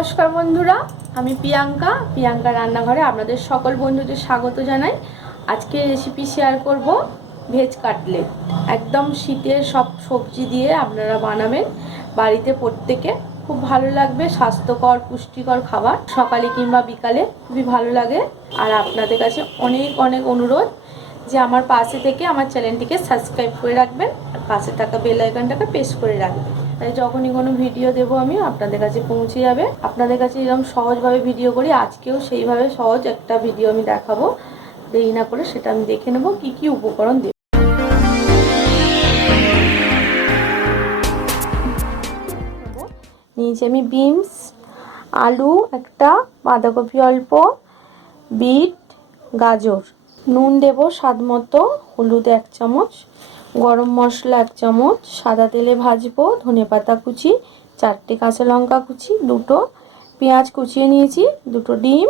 নমস্কার বন্ধুরা, আমি প্রিয়াঙ্কা রান্নাঘরে আপনাদের সকল বন্ধুদের স্বাগত জানাই। আজকে রেসিপি শেয়ার করব ভেজ কাটলেট। একদম শীতের সব সবজি দিয়ে আপনারা বানাবেন বাড়িতে, প্রত্যেকে খুব ভালো লাগবে। স্বাস্থ্যকর পুষ্টিকর খাবার, সকালে কিংবা বিকালে খুবই ভালো লাগে। আর আপনাদের কাছে অনেক অনেক অনুরোধ যে আমার পাশে থেকে আমার চ্যানেলটিকে সাবস্ক্রাইব করে রাখবেন আর পাশে থাকা বেল আইকনটাকে প্রেস করে রাখবেন। তাই যখনই কোনো ভিডিও দেবো আমি আপনাদের কাছে পৌঁছে যাবে। আপনাদের কাছে এরকম সহজভাবে ভিডিও করি, আজকেও সেইভাবে সহজ একটা ভিডিও আমি দেখাবো। দেরি না করে সেটা আমি দেখে নেব কি কি উপকরণ দেব। নিয়েছি আমি বিনস, আলু একটা, বাঁধাকপি অল্প, বিট, গাজর। নুন দেব স্বাদ মতো, হলুদ 1 চামচ, গরম মশলা 1 চামচ, সাদা তেলে ভাজবো, ধনেপাতা কুচি, 4টে কাঁচা লঙ্কা কুচি, 2টো পেঁয়াজ কুচিয়ে নিয়েছি, 2টো ডিম,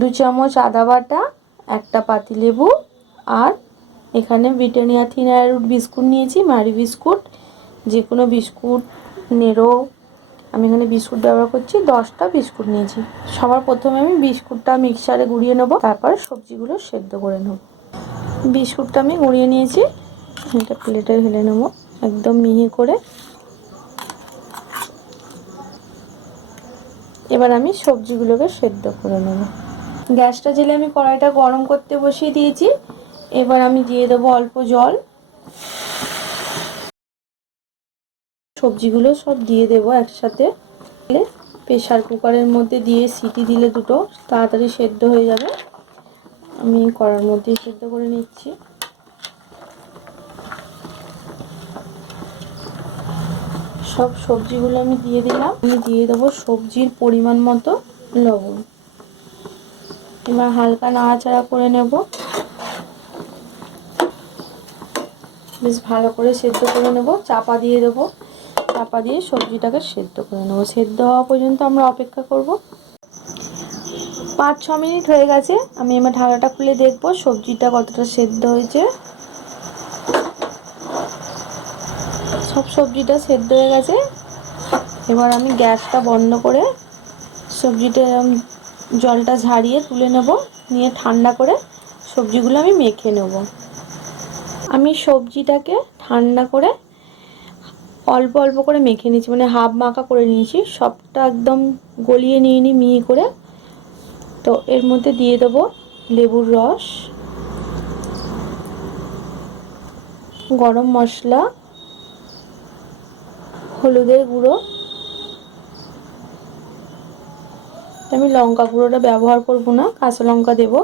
2 চামচ আদা বাটা, একটা পাতিলেবু, আর এখানে ব্রিটানিয়া থিন অ্যারারুট বিস্কুট নিয়েছি, মারি বিস্কুট, যে কোনো বিস্কুট, নেরো। আমি এখানে বিস্কুট ব্যবহার করছি, 10টা বিস্কুট নিয়েছি। সবার প্রথমে আমি বিস্কুটটা মিক্সারে গুঁড়িয়ে নেবো, তারপর সবজিগুলো সেদ্ধ করে নেব। বিস্কুটটা আমি গুঁড়িয়ে নিয়েছি, এটা প্লেটে ঢেলে নেব একদম মিহি করে। এবার আমি সবজিগুলোকে সেদ্ধ করে নেব। গ্যাসটা জেলে আমি কড়াইটা গরম করতে বসিয়ে দিয়েছি। এবার আমি দিয়ে দেবো অল্প জল, সবজিগুলো সব দিয়ে দেবো একসাথে। প্রেসার কুকারের মধ্যে দিয়ে সিটি দিলে দুটো তাড়াতাড়ি সেদ্ধ হয়ে যাবে। আমি কড়ার মধ্যেই সেদ্ধ করে নিচ্ছি। সব সবজিগুলো আমি দিয়ে দিলাম। আমি দিয়ে দেবো সবজির পরিমাণ মতো লবণ। এবার হালকা নাড়াচাড়া করে নেব, বেশ ভালো করে সেদ্ধ করে নেব। চাপা দিয়ে দেবো, চাপা দিয়ে সবজিটাকে সেদ্ধ করে নেব। সেদ্ধ হওয়া পর্যন্ত আমরা অপেক্ষা করব। 5-6 মিনিট হয়ে গেছে। আমি এবার ঢাকাটা খুলে দেখব সবজিটা কতটা সেদ্ধ হয়েছে। সব সবজিটা সেদ্ধ হয়ে গেছে। এবার আমি গ্যাসটা বন্ধ করে সবজিটা জলটা ঝারিয়ে তুলে নেব, নিয়ে ঠান্ডা করে সবজিগুলো আমি মেখে নেব। আমি সবজিটাকে ঠান্ডা করে অল্প অল্প করে মেখে নিয়েছি, মানে হাফ মাখা করে নিয়েছি, সবটা একদম গলিয়ে নিয়ে মিহি করে। তো এর মধ্যে দিয়ে দেবো লেবুর রস, গরম মশলা, হলুদের গুঁড়ো, আমি লঙ্কা গুঁড়োটা ব্যবহার করব না, কাঁচা লঙ্কা দেব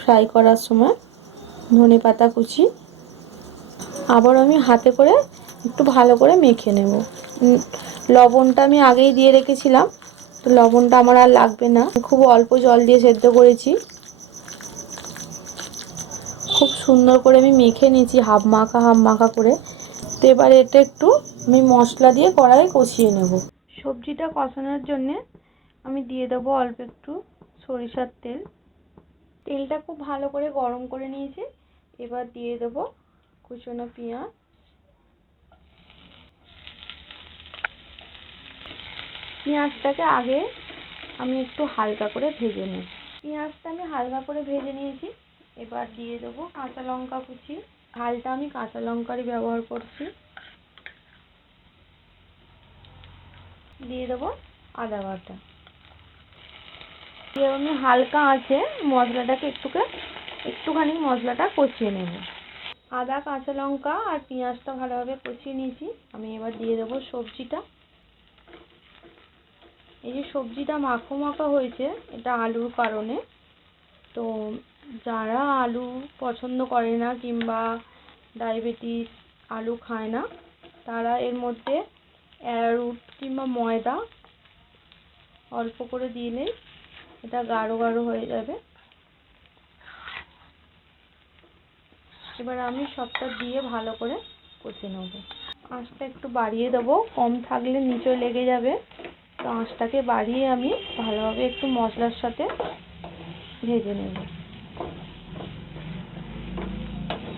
ফ্রাই করার সময়, ধনেপাতা কুচি। আবার আমি হাতে করে একটু ভালো করে মেখে নেব। লবণটা আমি আগেই দিয়ে রেখেছিলাম, তো লবণটা আমার আর লাগবে না। খুব অল্প জল দিয়ে সেদ্ধ করেছি। খুব সুন্দর করে আমি মেখে নিয়েছি হাফ মাখা করে। তো এবারে এটা একটু আমি মশলা দিয়ে কড়াইয়ে কষিয়ে নেব। সবজিটা কষানোর জন্যে আমি দিয়ে দেবো অল্প একটু সরিষার তেল। তেলটা খুব ভালো করে গরম করে নিয়েছি। এবার দিয়ে দেবো কুচনো পেঁয়াজ, পেঁয়াজটাকে আগে আমি একটু হালকা করে ভেজে নিই। পেঁয়াজটা আমি হালকা করে ভেজে নিয়েছি। এবার দিয়ে দেবো কাঁচা লঙ্কা কুচি, ঝালটা আমি কাঁচা লঙ্কারই ব্যবহার করছি। দিয়ে দেবো আদা বাটা, দিয়ে আমি হালকা আঁচে মশলাটাকে একটুখানি মশলাটা কষিয়ে নেব। আদা, কাঁচা লঙ্কা আর পেঁয়াজটা ভালোভাবে কষিয়ে নিয়েছি। আমি এবার দিয়ে দেবো সবজিটা। এই যে সবজিটা মাখো মাখো হয়েছে, এটা আলুর কারণে। তো যারা আলু পছন্দ করে না কিংবা ডায়াবেটিস আলু খায় না, তারা এর মধ্যে অ্যারারুট কিংবা ময়দা অল্প করে দিলেই এটা গাঢ় গাঢ় হয়ে যাবে। এবার আমি সবটা দিয়ে ভালো করে কষে নেব। আঁচটা একটু বাড়িয়ে দেবো, কম থাকলে নিচে লেগে যাবে। তো আঁচটাকে বাড়িয়ে আমি ভালোভাবে একটু মশলার সাথে ভেজে নেব।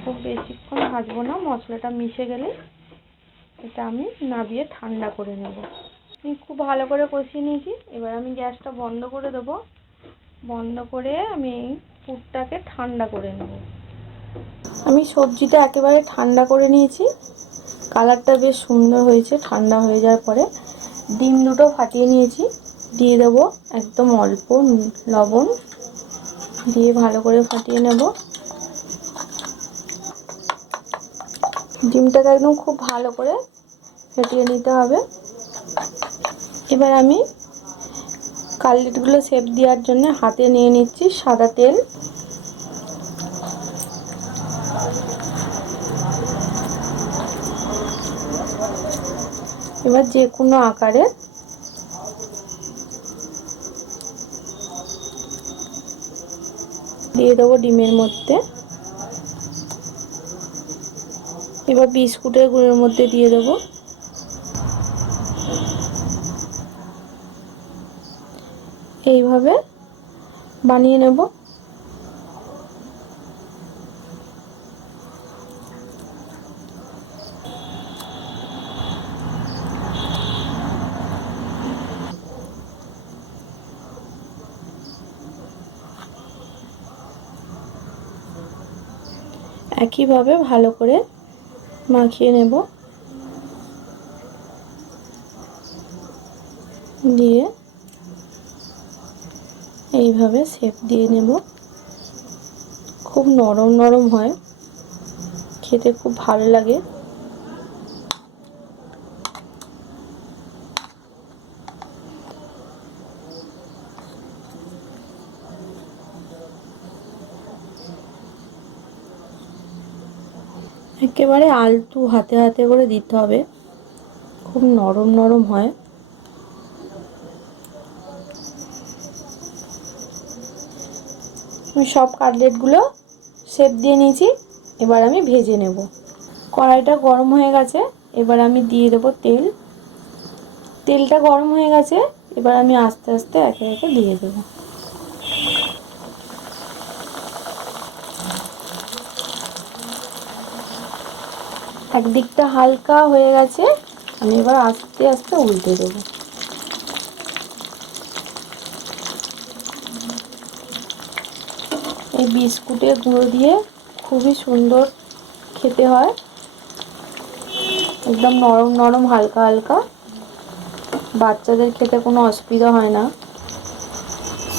খুব বেশিক্ষণ ভাজবো না, মশলাটা মিশে গেলে এটা আমি নামিয়ে ঠান্ডা করে নেব। খুব ভালো করে কষিয়ে নিয়েছি। এবার আমি গ্যাসটা বন্ধ করে দেবো। বন্ধ করে আমি পুরটাকে ঠান্ডা করে নেব। আমি সবজিটা একেবারে ঠান্ডা করে নিয়েছি। কালারটা বেশ সুন্দর হয়েছে। ঠান্ডা হয়ে যাওয়ার পরে ডিম দুটো ফাটিয়ে নিয়েছি, দিয়ে দেবো একদম অল্প লবণ দিয়ে ভালো করে ফাটিয়ে নেব। ডিমটাকে একদম খুব ভালো করে ফেটিয়ে নিতে হবে। এবার আমি কাটলেটগুলো শেপ দেওয়ার জন্য হাতে নিয়ে নিচ্ছি সাদা তেল। এবার যে কোনো আকারে দিয়ে দেবো ডিমের মধ্যে। এবার বিস্কুটের গুঁড়োর মধ্যে দিয়ে দেবো। এইভাবে বানিয়ে নেব। একইভাবে ভালো করে মাখিয়ে নেব, দিয়ে এইভাবে শেপ দিয়ে নেব। খুব নরম নরম হয়, খেতে খুব ভালো লাগে। একেবারে আলতু হাতে হাতে করে দিতে হবে, খুব নরম নরম হয়। আমি সব কাটলেটগুলো শেপ দিয়ে নিয়েছি। এবার আমি ভেজে নেব। কড়াইটা গরম হয়ে গেছে, এবার আমি দিয়ে দেবো তেল। তেলটা গরম হয়ে গেছে, এবার আমি আস্তে আস্তে একে একে দিয়ে দেবো। একদিকটা হালকা হয়ে গেছে, আমি এবার আস্তে আস্তে উল্টে দেবো। এই বিস্কুটের গুঁড়ো দিয়ে খুবই সুন্দর খেতে হয়, একদম নরম নরম হালকা হালকা। বাচ্চাদের খেতে কোনো অসুবিধা হয় না।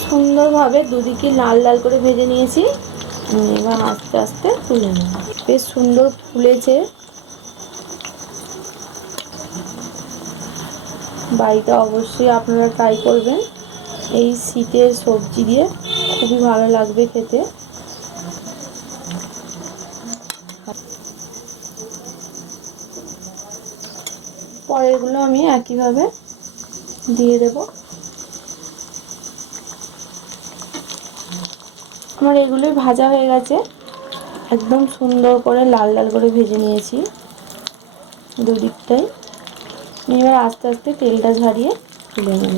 সুন্দরভাবে দুদিকে লাল লাল করে ভেজে নিয়েছি। এবার আস্তে আস্তে তুলে নেব। বেশ সুন্দর ফুলেছে। বাড়িতে অবশ্যই আপনারা ট্রাই করবেন। এই শীতের সবজি দিয়ে খুবই ভালো লাগবে খেতে। পরেরগুলো আমি একইভাবে দিয়ে দেব। আমার এগুলোই ভাজা হয়ে গেছে, একদম সুন্দর করে লাল লাল করে ভেজে নিয়েছি দুদিকটাই। এবার আস্তে আস্তে তেলটা ঝরিয়ে তুলে নেব।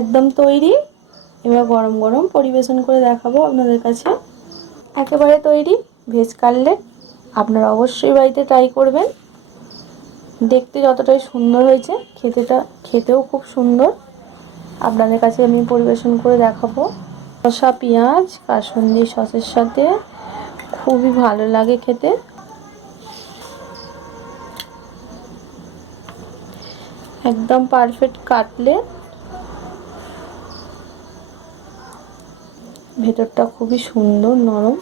একদম তৈরি। এবার গরম গরম পরিবেশন করে দেখাবো আপনাদের কাছে। একেবারে তৈরি ভেজ কাটলেট। আপনারা অবশ্যই বাড়িতে ট্রাই করবেন। দেখতে যতটাই সুন্দর হয়েছে, খেতেও খুব সুন্দর। আপনাদের কাছে আমি পরিবেশন করে দেখাবো। কষা পেঁয়াজ কাসুন্দি সসের সাথে খুবই ভালো লাগে খেতে। একদম পারফেক্ট কাটলেট। ভেতরটা খুবই সুন্দর নরম।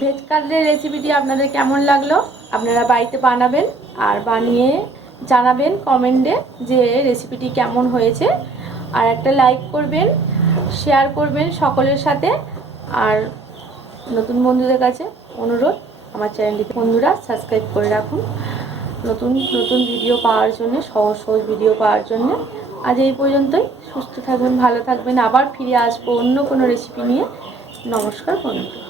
ভেজ কাটলেট রেসিপিটি আপনাদের কেমন লাগলো আপনারা বাড়িতে বানাবেন, আর বানিয়ে জানাবেন কমেন্টে যে রেসিপিটি কেমন হয়েছে। আর একটা লাইক করবেন, শেয়ার করবেন সকলের সাথে। আর নতুন বন্ধুদের কাছে অনুরোধ, আমার চ্যানেলটিকে বন্ধুরা সাবস্ক্রাইব করে রাখুন নতুন নতুন ভিডিও পাওয়ার জন্য, সহজ সহজ ভিডিও পাওয়ার জন্য। আজ এই পর্যন্তই। সুস্থ থাকবেন, ভালো থাকবেন। আবার ফিরে আসবো অন্য কোনো রেসিপি নিয়ে। নমস্কার বন্ধুরা।